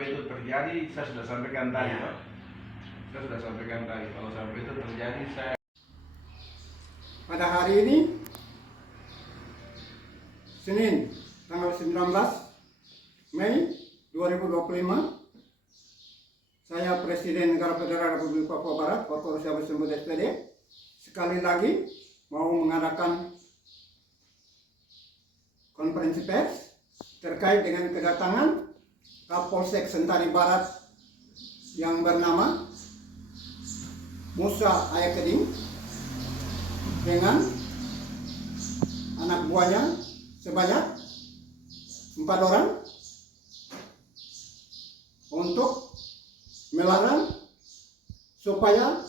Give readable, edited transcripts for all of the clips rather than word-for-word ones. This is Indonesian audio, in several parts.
sampai itu terjadi, saya sudah sampaikan tadi, Pak. Saya sudah sampaikan tadi, kalau sampai itu terjadi, saya pada hari ini Senin tanggal 19 Mei 2025, saya Presiden Negara Federal Republik Papua Barat, Dr. Rusiabus Sembut SPD, sekali lagi mau mengadakan konferensi pers terkait dengan kedatangan Kapolsek Sentani Barat yang bernama Musa Ayakeding dengan anak buahnya sebanyak 4 orang untuk melarang supaya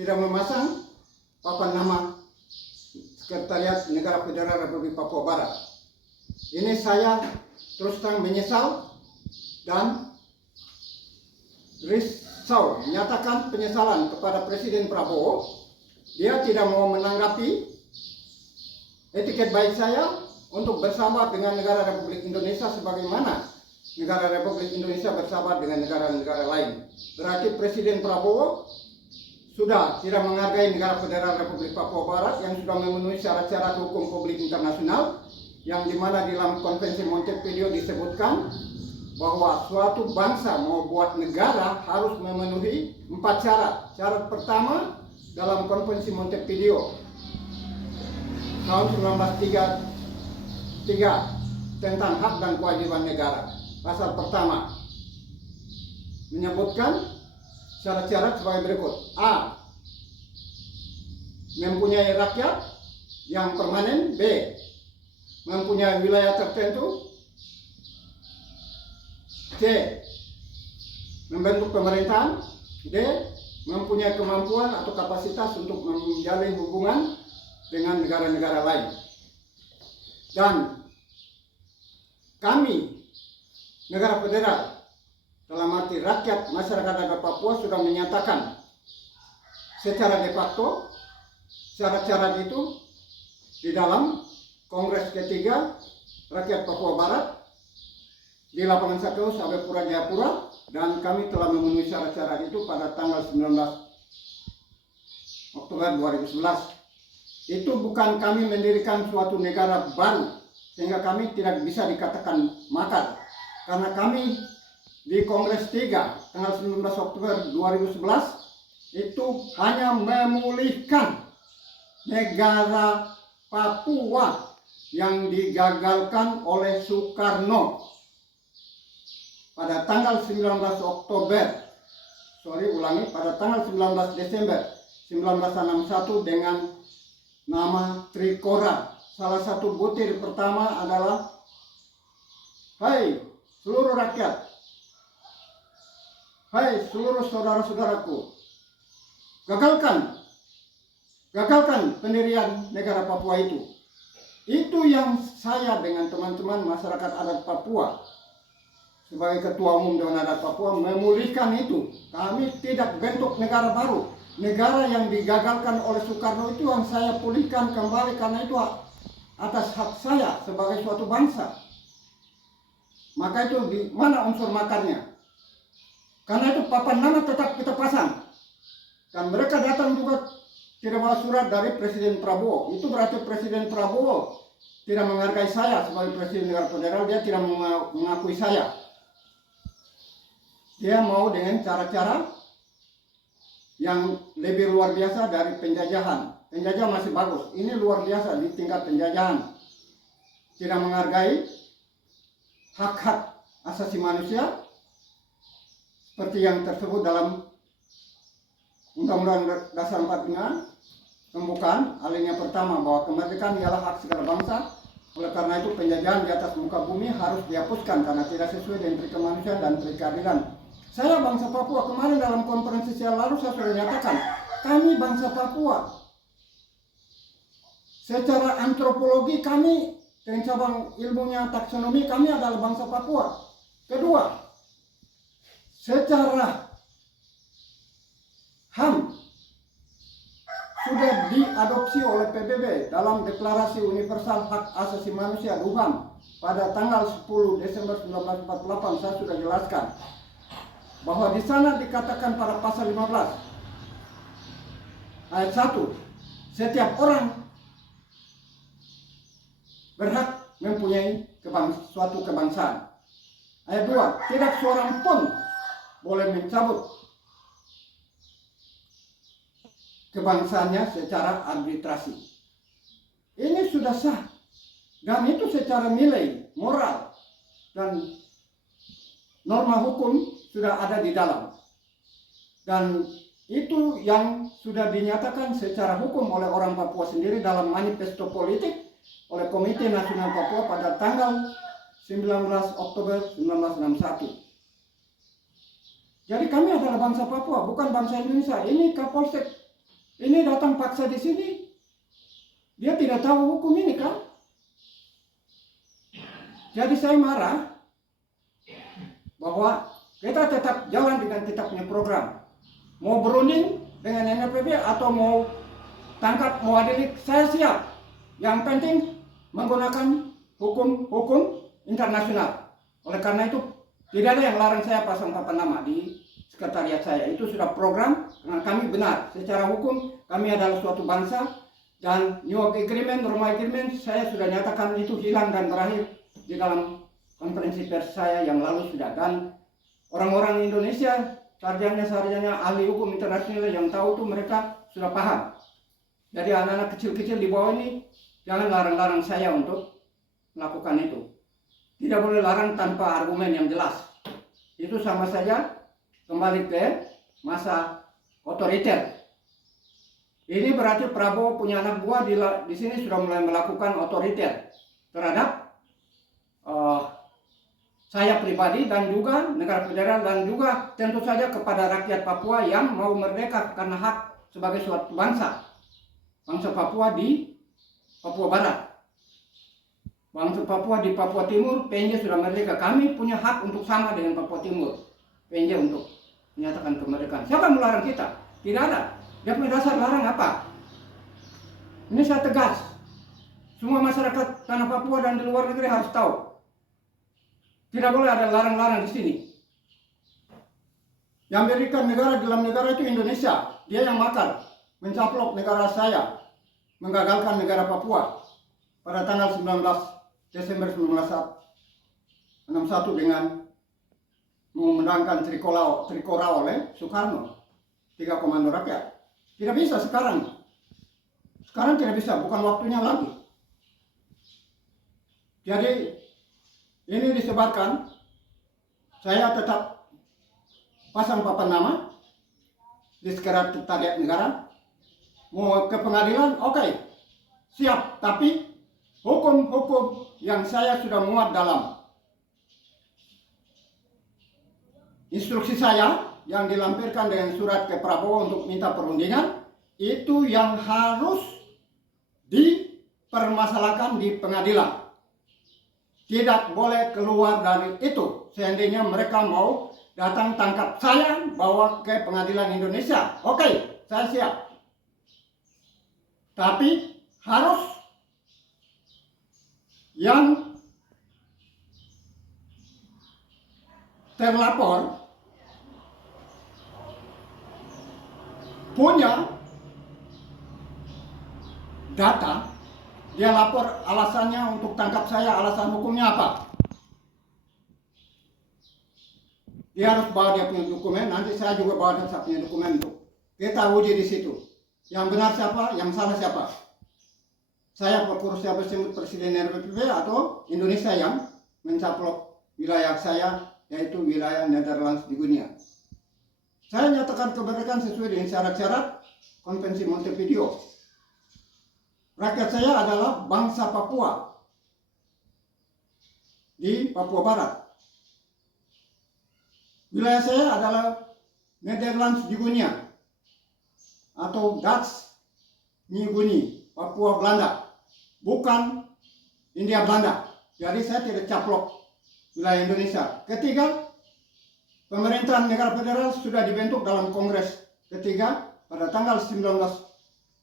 tidak memasang papan nama Sekretariat Negara Federal Republik Papua Barat. Ini saya terus terang menyesal dan risau, menyatakan penyesalan kepada Presiden Prabowo. Dia tidak mau menanggapi etiket baik saya untuk bersahabat dengan negara Republik Indonesia sebagaimana negara Republik Indonesia bersahabat dengan negara-negara lain. Berarti Presiden Prabowo sudah tidak menghargai negara Federal Republik Papua Barat yang sudah memenuhi syarat-syarat hukum publik internasional, yang dimana di dalam Konvensi Montevideo disebutkan bahwa suatu bangsa mau buat negara harus memenuhi 4 syarat. Syarat pertama dalam Konvensi Montevideo tahun 1933 tentang hak dan kewajiban negara. Pasal pertama menyebutkan syarat-syarat sebagai berikut. A. Mempunyai rakyat yang permanen. B. Mempunyai wilayah tertentu. C. Membentuk pemerintahan. D. Mempunyai kemampuan atau kapasitas untuk menjalin hubungan dengan negara-negara lain. Dan kami, negara federal, dalam arti rakyat masyarakat adat Papua, sudah menyatakan secara de facto syarat-syarat itu di dalam Kongres ketiga Rakyat Papua Barat di lapangan Sakau Sabepura Jayapura, dan kami telah memenuhi syarat-syarat itu pada tanggal 19 Oktober 2011. Itu bukan kami mendirikan suatu negara baru sehingga kami tidak bisa dikatakan makar, karena kami di Kongres 3 tanggal 19 Oktober 2011 itu hanya memulihkan negara Papua yang digagalkan oleh Soekarno pada tanggal 19 Desember 1961 dengan nama Trikora. Salah satu butir pertama adalah, hai seluruh rakyat, hai seluruh saudara-saudaraku, gagalkan pendirian negara Papua itu. Itu yang saya dengan teman-teman masyarakat adat Papua sebagai ketua umum Dewan Adat Papua memulihkan itu. Kami tidak bentuk negara baru. Negara yang digagalkan oleh Soekarno itu yang saya pulihkan kembali, karena itu atas hak saya sebagai suatu bangsa. Maka itu di mana unsur makarnya? Karena itu papan nama tetap kita pasang. Dan mereka datang juga tidak bawa surat dari Presiden Prabowo. Itu berarti Presiden Prabowo tidak menghargai saya sebagai Presiden Negara Federal. Dia tidak mengakui saya. Dia mau dengan cara-cara yang lebih luar biasa dari penjajahan. Penjajah masih bagus. Ini luar biasa di tingkat penjajahan. Tidak menghargai hak-hak asasi manusia seperti yang tersebut dalam Undang-Undang Dasar 45, pembukaan alinea pertama, bahwa kemerdekaan ialah hak segala bangsa. Oleh karena itu penjajahan di atas muka bumi harus dihapuskan karena tidak sesuai dengan pri kemanusiaan dan pri keadilan. Saya bangsa Papua, kemarin dalam konferensi saya lalu saya sudah nyatakan, kami bangsa Papua. Secara antropologi kami dengan cabang ilmunya taksonomi, kami adalah bangsa Papua. Kedua, secara HAM sudah diadopsi oleh PBB dalam Deklarasi Universal Hak Asasi Manusia (DUHAM) pada tanggal 10 Desember 1948. Saya sudah jelaskan bahwa di sana dikatakan pada pasal 15 ayat 1, setiap orang berhak mempunyai suatu kebangsaan. Ayat 2, tidak seorang pun boleh mencabut kebangsaannya secara arbitrasi. Ini sudah sah, dan itu secara nilai, moral, dan norma hukum sudah ada di dalam. Dan itu yang sudah dinyatakan secara hukum oleh orang Papua sendiri dalam manifesto politik oleh Komite Nasional Papua pada tanggal 19 Oktober 1961. Jadi kami adalah bangsa Papua, bukan bangsa Indonesia. Ini Kapolsek, ini datang paksa di sini. Dia tidak tahu hukum ini kan? Jadi saya marah bahwa kita tetap jalan dengan kita punya program. Mau berunding dengan NPB atau mau tangkap, mau adili, saya siap. Yang penting menggunakan hukum internasional. Oleh karena itu tidak ada yang larang saya pasang papan nama di sekretariat saya. Itu sudah program, karena kami benar. Secara hukum kami adalah suatu bangsa, dan New York Agreement, Roma Agreement, saya sudah nyatakan itu hilang dan berakhir di dalam konferensi pers saya yang lalu sudah. Dan orang-orang Indonesia, sarjana ahli hukum internasional yang tahu itu mereka sudah paham. Jadi anak-anak kecil-kecil di bawah ini jangan larang-larang saya untuk melakukan itu. Tidak boleh larang tanpa argumen yang jelas. Itu sama saja kembali ke masa otoriter. Ini berarti Prabowo punya anak buah di sini sudah mulai melakukan otoriter terhadap saya pribadi dan juga negara federal, dan juga tentu saja kepada rakyat Papua yang mau merdeka karena hak sebagai suatu bangsa. Bangsa Papua di Papua Barat, bangsa Papua di Papua Timur, PNJ sudah merdeka. Kami punya hak untuk sama dengan Papua Timur, PNJ untuk menyatakan kemerdekaan. Siapa yang melarang kita? Tidak ada. Dia punya dasar larang apa? Ini saya tegas. Semua masyarakat tanah Papua dan di luar negeri harus tahu. Tidak boleh ada larang-larang di sini. Yang memberikan negara dalam negara itu Indonesia. Dia yang makar, mencaplok negara saya, menggagalkan negara Papua pada tanggal 19 Desember 1961 dengan memenangkan Trikora oleh Soekarno, 3 komando rakyat. Tidak bisa sekarang. Sekarang tidak bisa, bukan waktunya lagi. Jadi ini disebabkan saya tetap pasang papan nama di sekretariat negara. Mau ke pengadilan, oke, siap. Tapi hukum-hukum yang saya sudah muat dalam instruksi saya yang dilampirkan dengan surat ke Prabowo untuk minta perundingan, itu yang harus dipermasalahkan di pengadilan. Tidak boleh keluar dari itu. Seandainya mereka mau datang tangkap saya, bawa ke pengadilan Indonesia, oke, saya siap. Tapi harus yang terlapor punya data, dia lapor alasannya untuk tangkap saya, alasan hukumnya apa. Dia harus bawa dia punya dokumen, nanti saya juga bawa saya punya dokumen untuk kita uji di situ. Yang benar siapa, yang salah siapa. Saya Prokurus Presiden RPPB atau Indonesia yang mencaplok wilayah saya, yaitu wilayah Netherlands di Guinea. Saya nyatakan kemerdekaan sesuai dengan syarat-syarat Konvensi Montevideo. Rakyat saya adalah bangsa Papua di Papua Barat. Wilayah saya adalah Netherlands di Guinea atau Dutch New Guinea, Papua Belanda, bukan India Belanda. Jadi saya tidak caplok wilayah Indonesia. Ketiga, pemerintahan negara federal sudah dibentuk dalam Kongres ketiga pada tanggal 19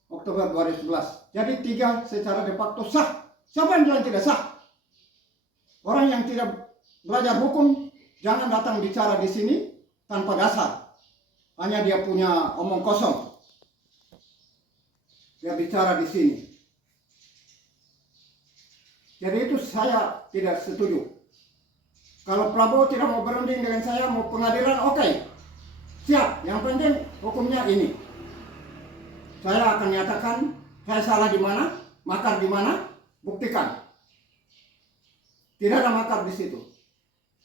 Oktober 2011. Jadi 3 secara de facto sah. Siapa yang bilang tidak sah? Orang yang tidak belajar hukum jangan datang bicara di sini tanpa dasar. Hanya dia punya omong kosong. Dia bicara di sini. Jadi itu saya tidak setuju. Kalau Prabowo tidak mau berunding dengan saya, mau pengadilan, oke. Siap, yang penting hukumnya ini. Saya akan nyatakan saya salah di mana, makar di mana, buktikan. Tidak ada makar di situ.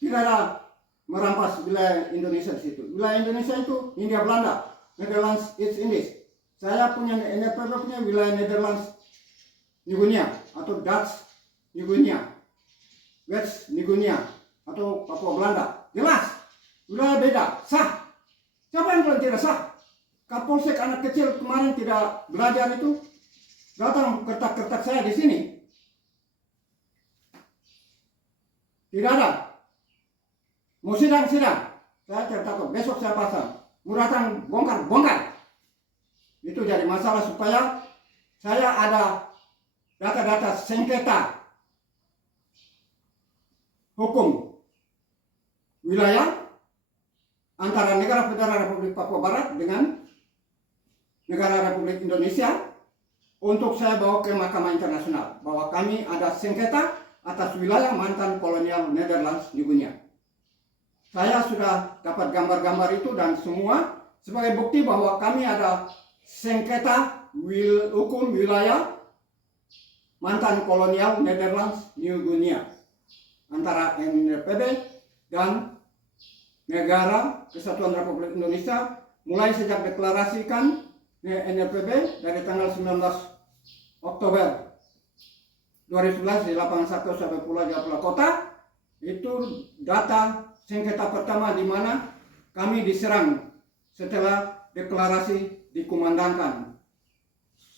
Tidak ada merampas wilayah Indonesia di situ. Wilayah Indonesia itu Hindia Belanda, Netherlands, East Indies. Saya punya NRPB punya wilayah Netherlands, New Guinea atau Dutch New Guinea, West New Guinea atau Papua Belanda. Jelas, wilayah beda, sah. Siapa yang bilang tidak sah? Kapolsek anak kecil kemarin tidak belajar itu datang kertak-kertak saya di sini. Tidak ada. Mau sidang-sidang. Saya tidak takut. Besok saya pasang. Mau datang bongkar. Itu jadi masalah supaya saya ada data-data sengketa hukum wilayah antara Negara Federal Republik Papua Barat dengan Negara Republik Indonesia untuk saya bawa ke Mahkamah Internasional bahwa kami ada sengketa atas wilayah mantan kolonial Netherlands New Guinea. Saya sudah dapat gambar-gambar itu dan semua sebagai bukti bahwa kami ada sengketa hukum wilayah mantan kolonial Netherlands New Guinea antara NRPB dan Negara Kesatuan Republik Indonesia mulai sejak deklarasikan NRPB dari tanggal 19 Oktober 2011 di Lapangan Sako sampai Pulau Japula Kota. Itu data sengketa pertama di mana kami diserang setelah deklarasi dikumandangkan.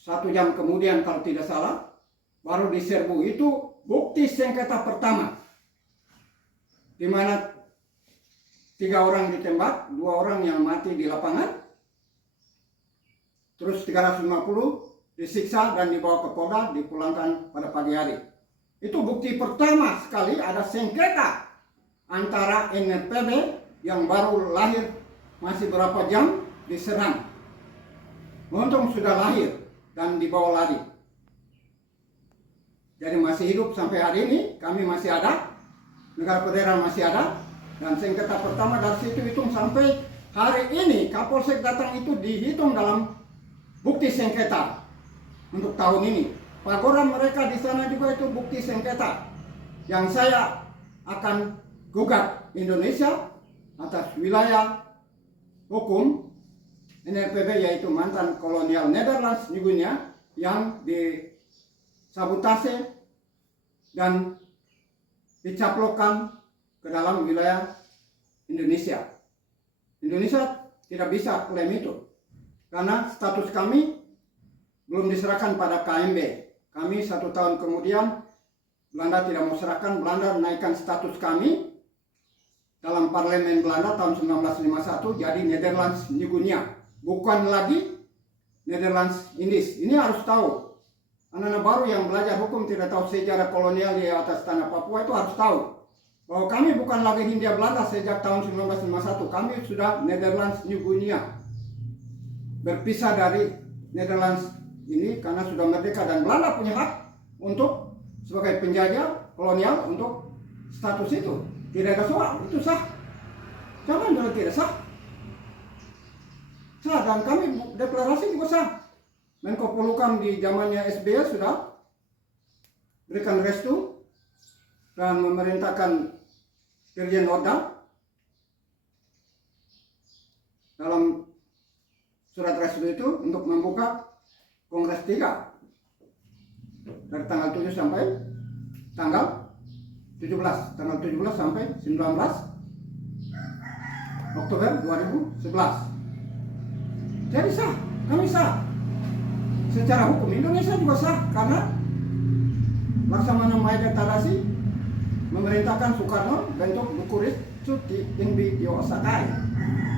1 jam kemudian kalau tidak salah baru diserbu. Itu bukti sengketa pertama di mana 3 orang ditembak, 2 orang yang mati di lapangan, terus 350 disiksa dan dibawa ke Polda, dipulangkan pada pagi hari. Itu bukti pertama sekali ada sengketa antara NRPB yang baru lahir masih berapa jam diserang. Untung sudah lahir dan dibawa lari. Jadi masih hidup sampai hari ini, kami masih ada, Negara Federal masih ada, dan sengketa pertama dari situ hitung sampai hari ini Kapolsek datang itu dihitung dalam bukti sengketa untuk tahun ini. Pagoda mereka di sana juga itu bukti sengketa yang saya akan gugat Indonesia atas wilayah hukum NRPB yaitu mantan kolonial Netherlands New Guinea yang disabotase dan dicaplokkan ke dalam wilayah Indonesia. Indonesia tidak bisa klaim itu karena status kami belum diserahkan pada KMB. Kami 1 tahun kemudian Belanda tidak mau serahkan, Belanda menaikkan status kami dalam parlemen Belanda tahun 1951 jadi Netherlands New Guinea, bukan lagi Netherlands Indies. Ini harus tahu. Anak-anak baru yang belajar hukum tidak tahu sejarah kolonial di atas tanah Papua itu harus tahu bahwa kami bukan lagi Hindia Belanda sejak tahun 1951. Kami sudah Netherlands New Guinea. Berpisah dari Netherlands ini karena sudah merdeka dan Belanda punya hak untuk sebagai penjajah kolonial untuk status itu. Tidak ada soal, itu sah. Siapa yang bilang tidak sah? Sah, dan kami deklarasi juga sah. Menko Polhukam di zamannya SBY sudah berikan restu dan memerintahkan Dirjen Oda dalam surat restu itu untuk membuka Kongres 3 dari tanggal 7 sampai tanggal 17 sampai 19 Oktober 2011. Jadi sah, kami sah. Secara hukum Indonesia juga sah karena Laksamana Maeda Tadasi memerintahkan Soekarno bentuk Bukuris Cuti Inbi Yosakai,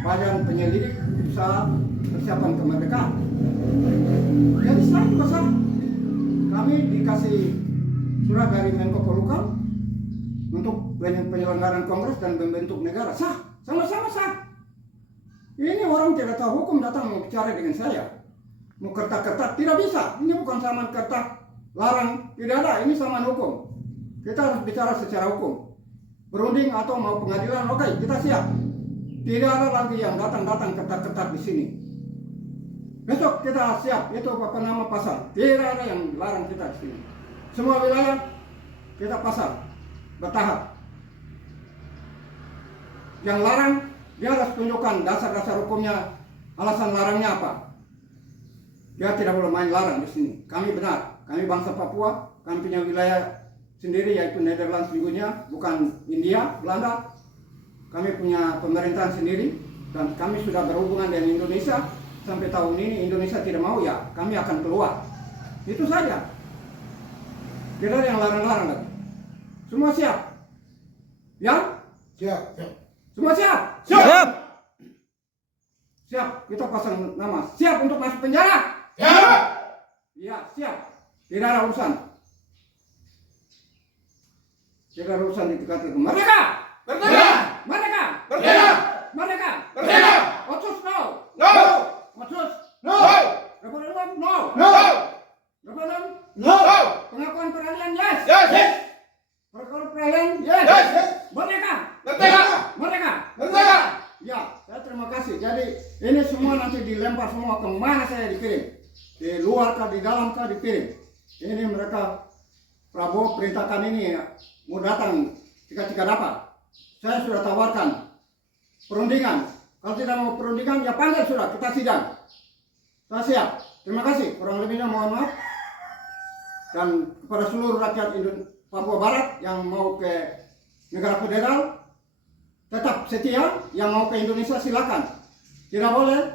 Badan Penyelidik Usaha Persiapan Kemerdekaan. Jadi sah juga sah. Kami dikasih surat dari Menko Polhukam untuk penyelenggaraan kongres dan membentuk negara, sah, sama-sama sah. Ini orang tidak tahu hukum datang mau bicara dengan saya. Mau kertas-kertas, tidak bisa. Ini bukan saman kertas larang, tidak ada. Ini saman hukum. Kita harus bicara secara hukum. Berunding atau mau pengadilan, oke, kita siap. Tidak ada lagi yang datang-datang kertas-kertas di sini. Besok kita siap, itu apa nama pasar. Tidak ada yang larang kita di sini. Semua wilayah kita pasar bertahap. Yang larang, dia harus tunjukkan dasar-dasar hukumnya, alasan larangnya apa. Dia tidak boleh main larang di sini. Kami benar, kami bangsa Papua, kami punya wilayah sendiri yaitu Nederland sesungguhnya, bukan India, Belanda. Kami punya pemerintahan sendiri dan kami sudah berhubungan dengan Indonesia. Sampai tahun ini Indonesia tidak mau, ya kami akan keluar. Itu saja. Tidak ada yang larang-larang lagi. Semua siap? Ya? Siap. Semua siap? Siap. Siap, kita pasang nama. Siap untuk masuk penjara? Siap. Ya, siap. Tidak ada urusan. Tidak ada urusan dikatakan merdeka! Merdeka. Merdeka! Merdeka. Merdeka! Merdeka. Otsus no! No. Otsus! No. Referendum no! No. Referendum? No. Pengakuan peralihan yes! Yes. Pengakuan peralihan yes! Yes. Merdeka! Merdeka. Merdeka! Merdeka. Ya, saya terima kasih. Jadi ini semua nanti dilempar semua kemana saya dikirim. Di luar kah, di dalam kah dikirim. Ini mereka Prabowo perintahkan ini ya, mau datang jika dapat. Saya sudah tawarkan perundingan. Kalau tidak mau perundingan, ya panggil sudah, kita sidang. Saya siap. Terima kasih. Kurang lebihnya mohon maaf. Dan kepada seluruh rakyat Papua Barat yang mau ke negara federal, tetap setia. Yang mau ke Indonesia silakan. Tidak boleh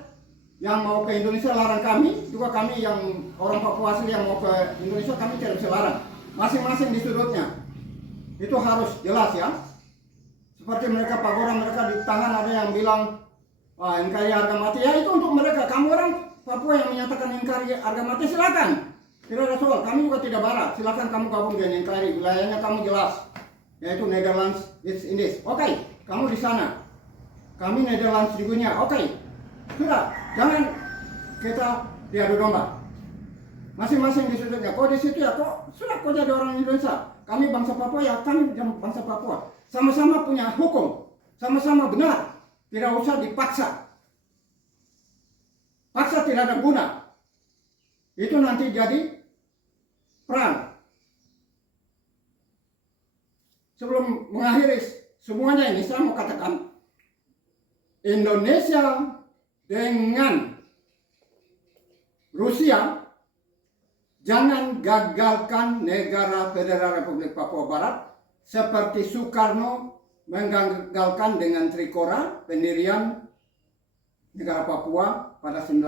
yang mau ke Indonesia larang kami. Juga kami yang orang Papua asli yang mau ke Indonesia, kami tidak bisa larang. Masing-masing di sudutnya. Itu harus jelas ya. Seperti mereka Pagora, mereka di tangan ada yang bilang NKRI harga mati. Ya itu untuk mereka. Kamu orang Papua yang menyatakan NKRI harga mati, silakan. Tidak ada soal. Kami juga tidak barat. Silakan kamu gabung dengan NKRI. Wilayahnya kamu jelas. Yaitu Netherlands, East Indies. Oke, kamu di sana. Kami Netherlands juga. Oke. Sudah. Jangan kita diadu domba. Masing-masing di sudutnya. Kau di situ ya, kok sudah kau jadi orang Indonesia. Kami bangsa Papua ya, kami bangsa Papua. Sama-sama punya hukum, sama-sama benar. Tidak usah dipaksa. Paksa tidak ada guna. Itu nanti jadi perang. Sebelum mengakhiri semuanya ini, saya mau katakan Indonesia dengan Rusia jangan gagalkan negara Federal Republik Papua Barat seperti Soekarno menggagalkan dengan Trikora pendirian negara Papua pada 19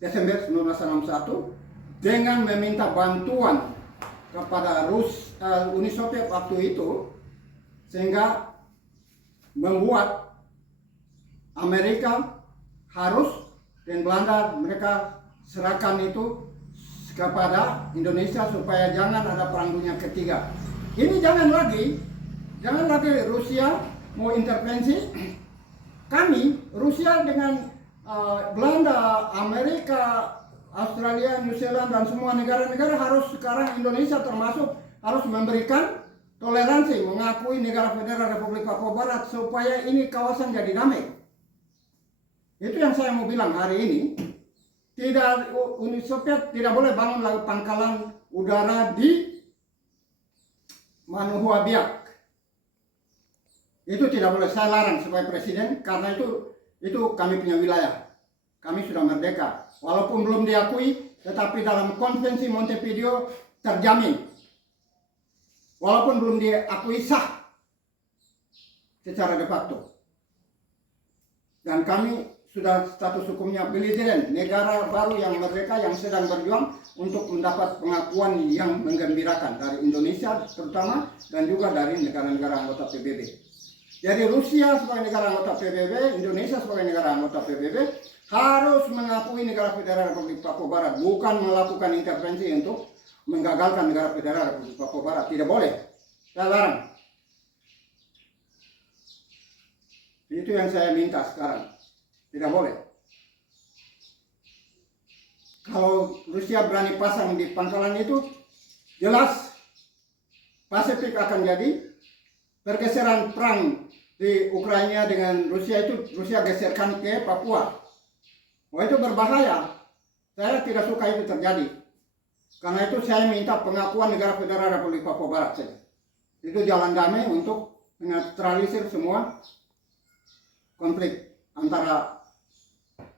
Desember 1961 dengan meminta bantuan kepada Uni Soviet waktu itu, sehingga membuat Amerika harus dan Belanda mereka serahkan itu kepada Indonesia supaya jangan ada perang dunia ketiga. Ini jangan lagi Rusia mau intervensi. Kami Rusia dengan Belanda, Amerika, Australia, New Zealand dan semua negara-negara harus sekarang Indonesia termasuk harus memberikan toleransi, mengakui negara Federal Republik Papua Barat supaya ini kawasan jadi damai. Itu yang saya mau bilang hari ini. Tidak, Uni Soviet tidak boleh bangun lagi pangkalan udara di Manuhua Biak. Itu tidak boleh, saya larang sebagai presiden karena itu kami punya wilayah. Kami sudah merdeka. Walaupun belum diakui, tetapi dalam konvensi Montevideo terjamin. Walaupun belum diakui sah secara de facto. Dan kami sudah status hukumnya belligerent, negara baru yang merdeka yang sedang berjuang untuk mendapat pengakuan yang menggembirakan dari Indonesia terutama dan juga dari negara-negara anggota PBB. Jadi Rusia sebagai negara anggota PBB, Indonesia sebagai negara anggota PBB harus mengakui negara Federal Republik Papua Barat, bukan melakukan intervensi untuk menggagalkan negara Federal Republik Papua Barat. Tidak boleh. Saya larang. Itu yang saya minta sekarang. Tidak boleh. Kalau Rusia berani pasang di pangkalan itu, jelas Pasifik akan jadi pergeseran perang di Ukraina dengan Rusia itu, Rusia geserkan ke Papua. Wah, itu berbahaya. Saya tidak suka itu terjadi. Karena itu saya minta pengakuan negara federal Republik Papua Barat saja. Itu jalan damai untuk menetralisir semua konflik antara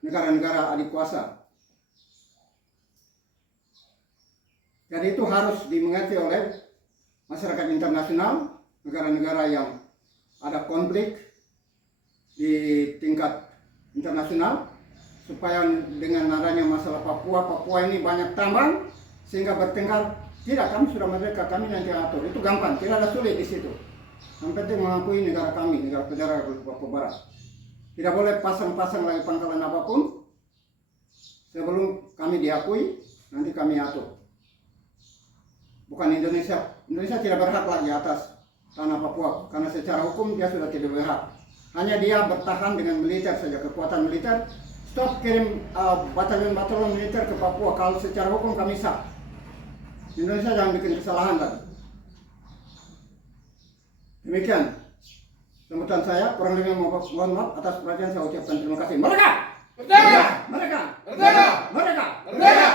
negara-negara adik kuasa. Jadi itu harus dimengerti oleh masyarakat internasional, negara-negara yang ada konflik di tingkat internasional, supaya dengan adanya masalah Papua ini banyak tambang sehingga bertengkar. Tidak, kami sudah merdeka, kami nanti atur. Itu gampang, tidak ada sulit di situ. Yang penting mengakui negara kami, negara federal Republik Papua Barat. Tidak boleh pasang-pasang lagi pangkalan apapun sebelum kami diakui, nanti kami atur. Bukan Indonesia. Indonesia tidak berhak lagi atas tanah Papua, karena secara hukum dia sudah tidak berhak. Hanya dia bertahan dengan militer saja, kekuatan militer. Stop kirim batalion-batalion militer ke Papua. Kalau secara hukum kami sah. Indonesia jangan bikin kesalahan lagi. Demikian sambutan saya. Kurang lebih mohon maaf atas perhatian, saya ucapkan terima kasih. Merdeka! Merdeka! Merdeka! Merdeka! Merdeka! Merdeka!